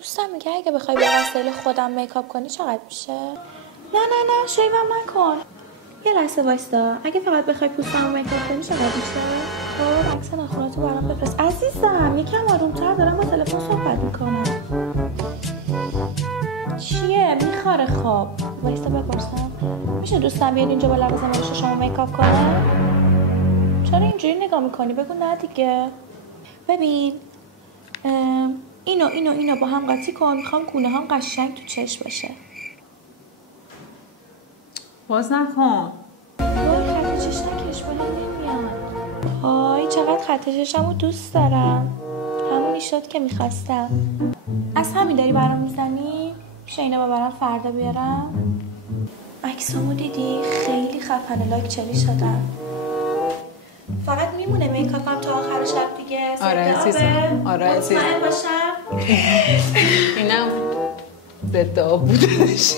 دوستم میگه اگه بخوای به وسایل خودم میکاپ کنی چقدر میشه؟ نه شیوم نکن. یه لحظه وایستا. اگه فقط بخوای پوستمو میکاپ کنی چقدر میشه؟ خب عکس ناخناتو برام بفرست. عزیزم یکم آرومتر، دارم با تلفن صحبت میکنم. چیه؟ میخوره. خب وایستا بپرسم. میشه دوستم بیاد اینجا با لوازم شما میکاپ کنه؟ چرا اینجوری نگاه میکنی؟ بگو نه دیگه. ببین اینو با هم قاطی کن. میخوام گونه هم قشنگ تو چشم باشه. باز نکن. وای خط چش نکش، بالا نمیان. آی چقدر خط چشمو دوست دارم. همونی شد که میخواستم. از همین داری برام میزنی؟ میشه اینا ببرم فردا بیارم؟ عکسامو دیدی؟ خیلی خفنه، لایک چلی شدم. فقط میمونه میکاپم تا آخر شب دیگه. آره عزیزم. آره عزیزم. مطمئن باشم. اینم ضد آب بودش.